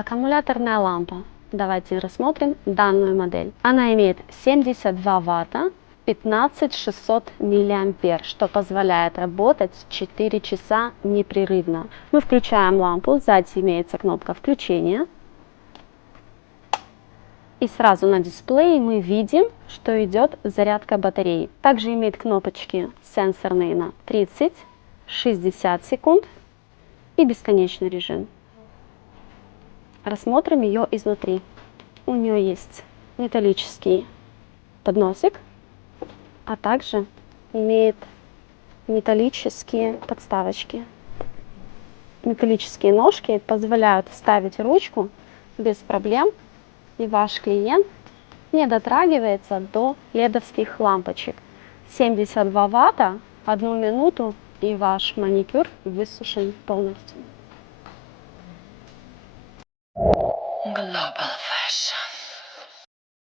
Аккумуляторная лампа. Давайте рассмотрим данную модель. Она имеет 72 ватта, 15600 миллиампер, что позволяет работать 4 часа непрерывно. Мы включаем лампу, сзади имеется кнопка включения. И сразу на дисплее мы видим, что идет зарядка батареи. Также имеет кнопочки сенсорные на 30, 60 секунд и бесконечный режим. Рассмотрим ее изнутри. У нее есть металлический подносик, а также имеет металлические подставочки. Металлические ножки позволяют ставить ручку без проблем, и ваш клиент не дотрагивается до ледовских лампочек. 72 ватта, 1 минуту, и ваш маникюр высушен полностью. Global Fashion.